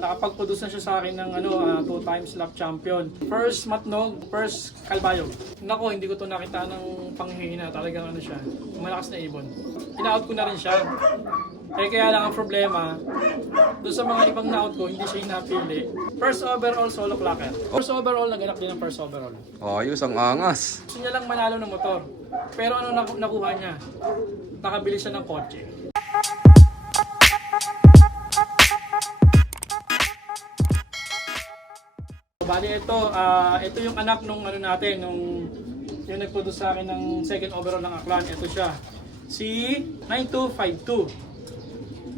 Nakapag-produce na siya sa akin ng 2 times lap champion. First Matnog, first Kalbayog. Nako, hindi ko to nakita ng panghihina. Talagang siya, malakas na ibon. Ina-out ko na rin siya. Kaya lang ang problema, doon sa mga ibang na-out ko, hindi siya hinapili. First overall solo clocker. First overall, naganak din ng first overall. Ayos, ang angas. Gusto niya lang manalo ng motor. Pero ano nakuha niya? Nakabili siya ng kotse. Bali ito yung anak nung natin, yung nag-produce sa akin ng second overall ng Aklan. Ito siya, si 9252.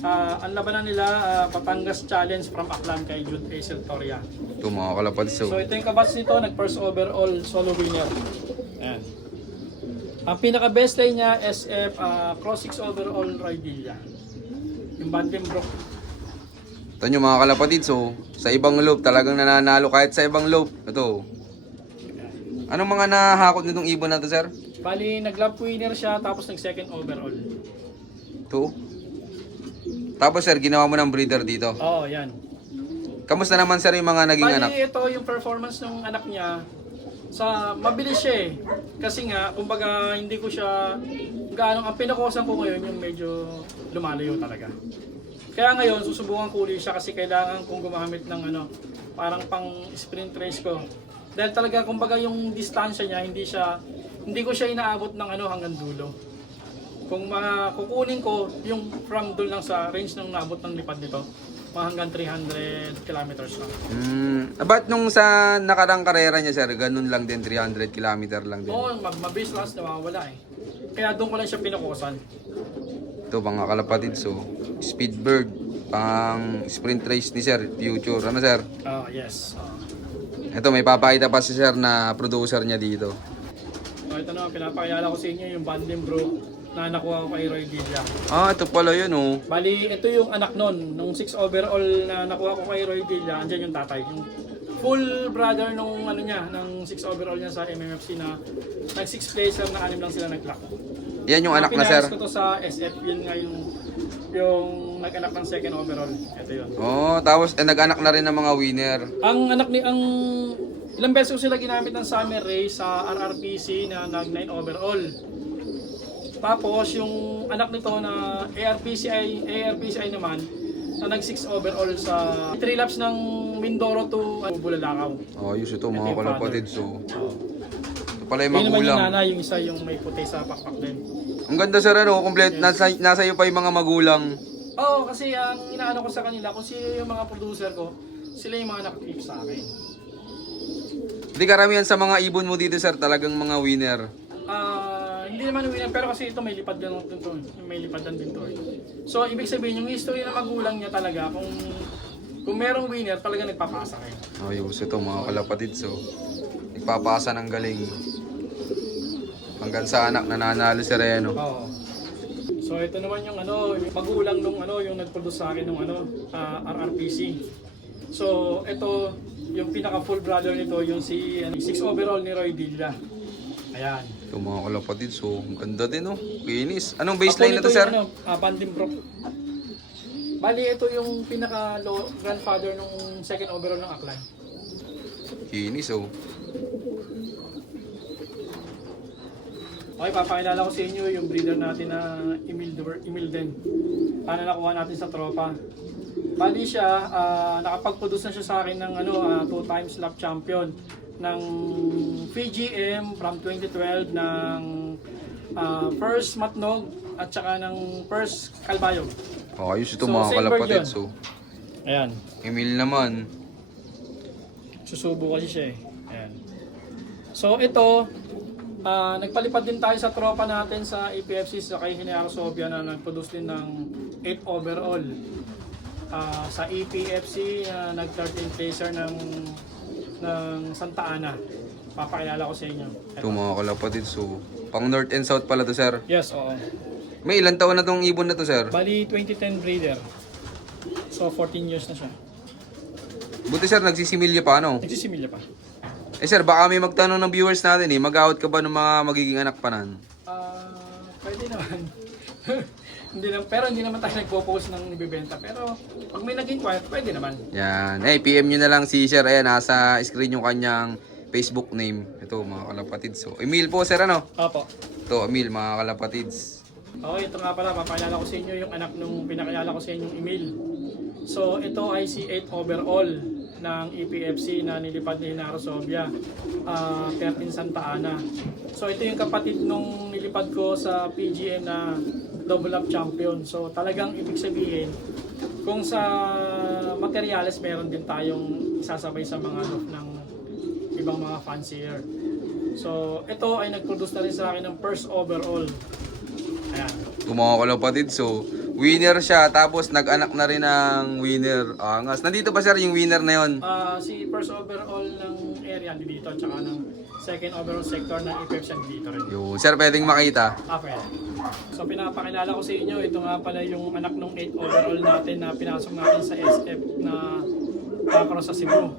Ang labanan nila, Batangas Challenge from Aklan kay Jude A. Siltoria. Ito mga kalapad. So ito yung kabats nito, nag-first overall solo winner. Ayan. Ang pinaka-best line niya, SF Cross 6 overall Roy Villa. Yung Vandenbroek. Ito nyo mga kalapatid, so sa ibang loop talagang nananalo kahit sa ibang loop. Ito. Anong mga nahakot nitong ibon na to, sir? Bali, nag-lap winner siya tapos nag-second overall. Ito. Tapos sir, ginawa mo ng breeder dito. Oo, yan. Kamusta naman sir yung mga naging Bali, anak? ito yung performance ng anak niya. Mabilis siya eh. Kasi nga, kumbaga, hindi ko siya, ang pinakusan ko ngayon yung medyo lumalayo talaga. Kaya ngayon, susubukan ko ulit siya kasi kailangan kong gumamit ng parang pang sprint race ko. Dahil talaga, kumbaga, yung distansya niya, hindi ko siya inaabot ng hanggang dulo. Kung kukunin ko, yung from doon lang sa range ng naabot ng lipad nito, mga hanggang 300 kilometers lang. Ba't nung sa nakarang karera niya sir, ganun lang din, 300 kilometer lang din? Oo, mabilis lang, nawawala eh. Kaya doon ko lang siya pinakusan. Ito mga kalapatid, so Speedbird, pang sprint race ni sir, future. Ano sir? Yes. Ito may papakita pa si sir na producer niya dito. So ito naman, pinapakilala ko sa inyo yung Vandenbroek na nakuha ko kay Roy Villa. Ito pala yun oh. Bali, ito yung anak nun. Nung 6 overall na nakuha ko kay Roy Villa, andyan yung tatay. Yung full brother nung ng 6 overall niya sa MMFC na nag 6 placer na 6 lang sila nag-clock. Yan yung anak na sir? Pinayos ko to sa SF, yun nga yung nag-anak ng second overall. Ito yun. Tapos nag-anak na rin ng mga winner. Ilang beses ko sila ginamit ng summer race sa RRPC na nag 9 overall. Tapos yung anak nito na ARPCI naman na nag 6 overall sa 3 laps ng Mindoro to Bulalakaw. Ayos ito mga kalapatid, so ito pala yung Yun naman magulang. yung nanay, yung isa yung may puti sa pakpak din. Ang ganda sir, complete. Nasa iyo pa yung mga magulang. Oo, kasi ang inaano ko sa kanila, kung sino yung mga producer ko, sila yung mga nakakip sa akin. Hindi karamihan sa mga ibon mo dito sir, talagang mga winner. Hindi naman winner, pero kasi ito may lipad din to. May lipadan din to. So, ibig sabihin, yung history ng magulang niya talaga, kung merong winner, talaga nagpapasa kayo. Ayos ito mga kalapatid, so nagpapasa ng galing. Hanggang sa anak nananalo si Reno. Oo. So ito naman yung yung magulang nung yung nag-produce sa akin nung RRPC. So ito yung pinaka full brother nito yung si 6 overall ni Roy Villa. Ayan. Ito mga kalapatid, so ang ganda din oh. Kinis. Anong baseline na to sir? Vandenbroek. Bali ito yung pinaka grandfather nung second overall ng Aklan. Kinis oh. Okay, papakilala ko sa inyo yung breeder natin na Imilden. Paano nakuha natin sa tropa. Bali siya, nakapag-produce na siya sa akin ng 2 times lap champion ng PGM from 2012 ng first Matnog at saka ng first Kalbayog. Ayos ito So, mga same kalapatid, bird yun. so Ayan, Emil naman. susubo kasi siya eh. Ayan. So ito, nagpalipad din tayo sa tropa natin sa APFC sa kay Hinayaro Sobia na nag-produce din ng 8 overall. Sa APFC, nag-13 placer ng Santa Ana. Papakilala ko sa inyo. Ito mga kalapatid, so pang north and south pala to sir. Yes, oo. May ilang taon na tong ibon na to sir? Bali, 2010 breeder. So, 14 years na siya. Buti sir, nagsisimilya pa ano? Nagsisimilya pa. Sir, baka may magtanong ng viewers natin mag-out ka ba ng mga magiging anak pa nan? Pwede naman. Pero hindi naman tayo nagpo-post ng ibibenta. Pero pag may nag-inquire, pwede naman. Yan. PM nyo na lang si sir. Ayan, nasa screen yung kanyang Facebook name. Ito, mga kalapatids. So, Emil po, sir, ano? Opo. Ito, Emil, mga kalapatids. Okay, ito nga pala, papakilala ko sa inyo yung anak nung pinakilala ko sa inyong Emil. So, ito ay si 8 overall ng EPFC na nilipad ni Genaro Sobia, 13 Santa Ana. So, ito yung kapatid nung nilipad ko sa PGM na double up champion. So, talagang ibig sabihin, kung sa materyales, meron din tayong isasabay sa mga ng ibang mga fancier. So, ito ay nag-produce na rin sa akin ng first overall. Ayan. Ito, mga kalapatids. So, winner siya. Tapos, nag-anak na rin ng winner. Angas. Nandito ba, sir, yung winner na yun? Si first overall ng area dito, tsaka ng second overall sector ng EPFC dito rin. Yun. Sir, pwedeng makita. Pwede. So pinapakilala ko sa inyo, ito nga pala yung anak ng 8 overall natin na pinasok natin sa SF na cross sa Cebu.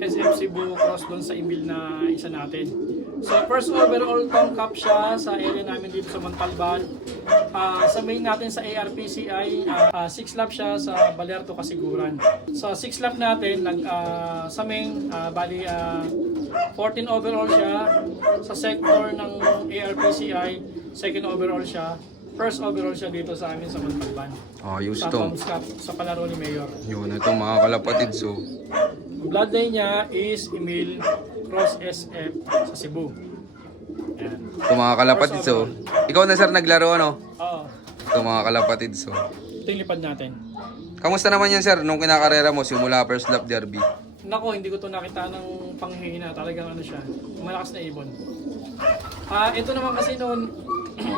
SF Cebu cross doon sa Emil na isa natin. So first overall tong cup siya sa area namin dito sa Montalban. Sa main natin sa ARPCI, 6 lap siya sa Balerto Kasiguran. Sa 6 lap natin, sa main, bali 14 overall siya. Sa sector ng ARPCI, second overall siya. First overall siya dito sa amin sa Montalban. Ayos Sa to. Tom's Cup, sa palaro ni Mayor. Yun, ito, mga kalapatids. So, Bloodline niya is Emil Cross SF sa Cebu. Ayan. ito, mga kalapatids. So, ikaw na, sir, naglaro, ano? Oo. Ito, mga kalapatids. So, Ito yung lipad natin. kamusta naman yan, sir, nung kinakarera mo simula first lap derby? Nako, hindi ko to nakita ng panghihina. Talagang ano siya, malakas na ibon. Ito naman kasi noon,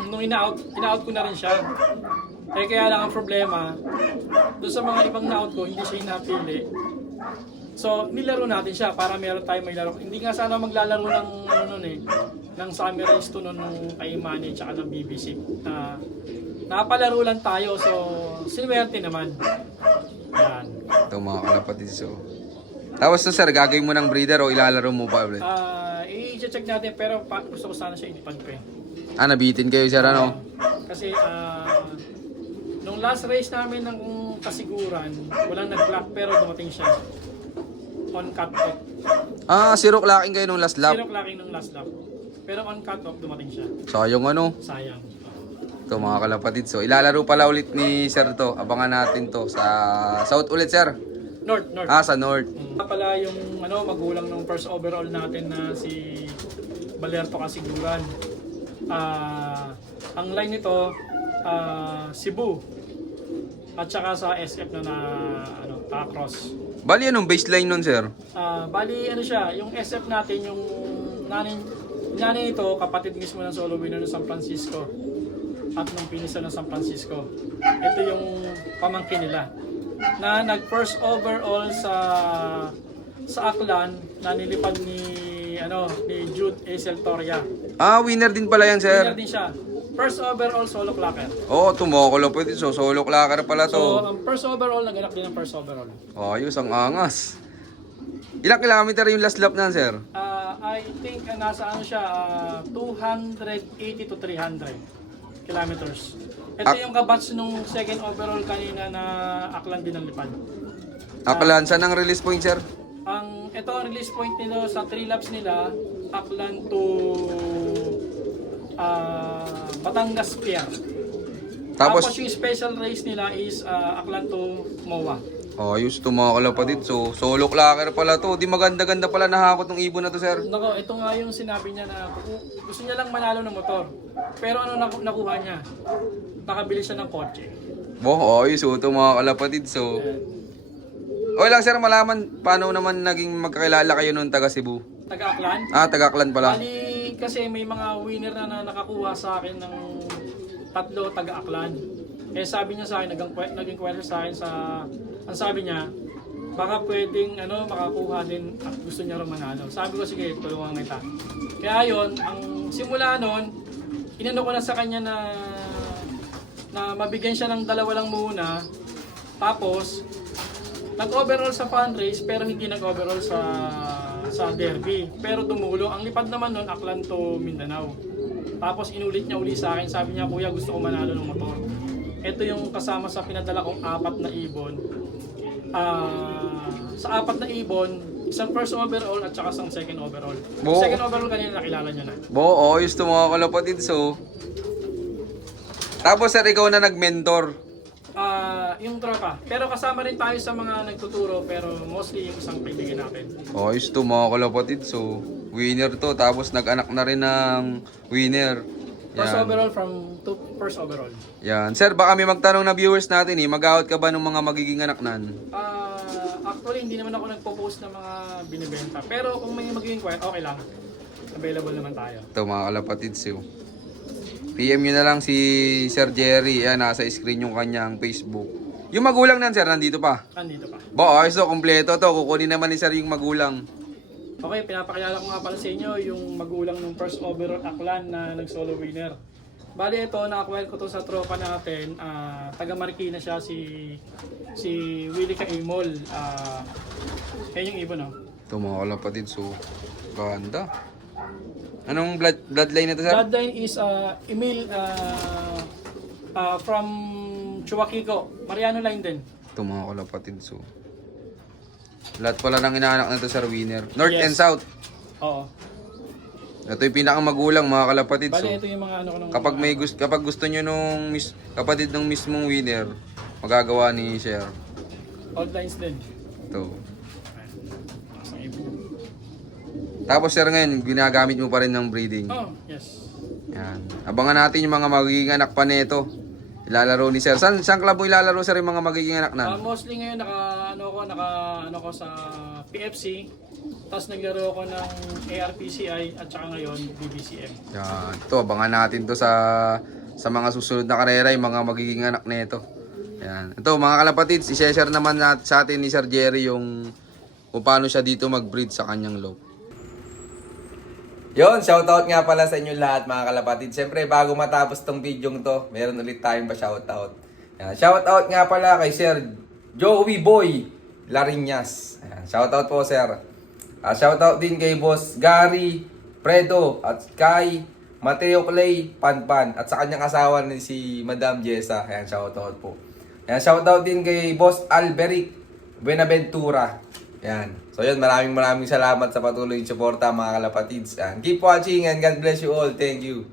nung ina-out ko na rin siya. Kaya lang ang problema, doon sa mga ibang na-out ko, hindi siya hinapili. So, nilaro natin siya para meron tayong may laro. Hindi nga sana maglalaro ng ano nun ng summer race to nun nung kay Manny tsaka ng BBC. Napalaro lang tayo, so sinuwerte naman. Yan. Ito, mga kalapatids. So, tapos to, sir, gagawin mo ng breeder o ilalaro mo pa ulit? I-check natin pero gusto ko sana siya ilipad ko eh. Nabitin kayo, sir, ano? Kasi nung last race namin ng Kasiguran, walang nag-block pero dumating siya. On cut-off. Zero clocking kayo nung last lap. Zero clocking ng last lap. Pero on cut-off dumating siya. Sayang, ano? Sayang. Ito, mga kalapatid. So, ilalaro pala ulit ni sir to. Abangan natin to sa South ulit, sir. North. Sa North. Pala yung magulang ng first overall natin na si Balerto Kasiguran. Ang line nito, Cebu. At saka sa SF na cross. Bali, anong baseline nun, sir? Bali ano siya, yung SF natin, yung nanay nito, kapatid mismo ng solo winner ng San Francisco at ng pinisa ng San Francisco. Ito yung pamangkin nila na nag first overall sa Aklan na nilipad ni Jude Acel Toria. Winner din pala yan, Winner sir. din siya. First overall solo clocker. Tumukulo pwede. So, solo clocker pala So, to. ang first overall, naganap din ang first overall. Ayos, ang angas. Ilang kilometer yung last lap na, sir? I think nasa siya, 280 to 300 kilometers. Ito yung kabatch nung second overall kanina na Aklan din ang lipad. Aklan, saan ang release point, sir? Ito ang release point nila sa 3 laps nila, Aklan to Batangas Pier. Tapos yung special race nila is Aklan to MOA. Ayos to, mga kalapatid. So, solo clocker pala to. Di maganda-ganda pala nahakot ng ibon na to, sir. Nako, ito nga yung sinabi niya na gusto niya lang manalo ng motor. Pero ano nakuha niya? Nakabili siya ng kotse. Ayos to, mga kalapatid. So, okay lang, sir, malaman paano naman naging magkakilala kayo noon taga Cebu? Taga-Aklan? Taga-Aklan pala. Bali, kasi may mga winner na nakakuha sa akin ng 3 taga-Aklan. Sabi niya sa akin, naging kwento sa akin ang sabi niya, baka pwedeng makakuha din at gusto niya rin manalo. Sabi ko, sige, tulungan kita. Kaya yun, ang simula nun, inano ko na sa kanya na mabigyan siya ng 2 lang muna. Tapos, nag-overall sa fundraise pero hindi nag-overall sa derby. Pero dumulong. Ang lipad naman nun, Aklan to Mindanao. Tapos inulit niya uli sa akin. Sabi niya, kuya, gusto ko manalo ng motor. ito yung kasama sa pinadala kong 4 na ibon. Sa 4 na ibon, isang first overall at saka isang second overall. Oo. Second overall kanina nakilala nyo na. Oo, ayos to mga kalapatid. So, tapos sir, ikaw na nag-mentor. Yung tropa. Pero kasama rin tayo sa mga nagtuturo pero mostly yung isang kaibigan natin. Ayos to mga kalapatid. So, winner to. Tapos nag-anak na rin ng winner. First Yan. overall to first overall. Yan. Sir, baka may magtanong na viewers natin mag-out ka ba ng mga magiging anak nan? Actually, hindi naman ako nagpo-post ng mga binibenta. Pero kung may mag-inquire, okay lang. Available naman tayo. Ito mga kalapatid. So, PM nyo na lang si Sir Jerry. Yan, nasa screen yung kanyang Facebook. Yung magulang nan, sir, nandito pa. Andito pa. Ayos to, kompleto to. Kukunin naman ni sir yung magulang. Okay, pinapakilala ko nga pala sa inyo yung magulang ng first overall Aklan na nag-solo winner. Bali ito, na-acquire ko to sa tropa natin. Taga Marikina siya, si Willie Kaimol. Yan yung ibon, no? Ito mga kalapatid. So, ganda. Anong bloodline na to, sir? Bloodline is Emil from Chuaquico. Mariano line din. Ito mga kalapatid. So, lahat pala ng inaanak na to, sir, winner. North Yes. and South. Oo. Ito yung pinakamagulang mga kalapatid. So, Bali ito yung mga ano ko nung... kapag gusto nyo nung kapatid ng mismong winner, magagawa ni Sir. Old lines din. Ito. Sa ibon. Tapos sir, ngayon, ginagamit mo pa rin ng breeding. Oh, yes. Yan. Abangan natin yung mga magiging anak pa nito. Ilalaro ni Sir. Saan club mo ilalaro, sir, yung mga magiging anak na? Mostly ngayon naka sa PFC. Tapos naglaro ako ng ARPCI at saka ngayon BBCM. Yan. Ito, abangan natin to sa mga susunod na karera, yung mga magiging anak nito. Yan. Ito, mga kalapatids, i-share naman sa atin ni Sir Jerry yung kung paano siya dito mag-breed sa kanyang low. Yon, shoutout nga pala sa inyo lahat mga kalapatid. Siyempre, bago matapos tong video to, meron ulit tayong pa shoutout. Yan, shoutout nga pala kay Sir Joey Boy Lariñas. Yan, shoutout po, sir. Shoutout din kay Boss Gary Predo at kay Mateo Clay Panpan at sa kanyang asawa ni si Madam Jessa. Yan, shoutout po. Yan, shoutout din kay Boss Alberic Buenaventura. Yan. So yun, maraming salamat sa patuloy yung suporta mga kalapatids. Yan. Keep watching and God bless you all. Thank you.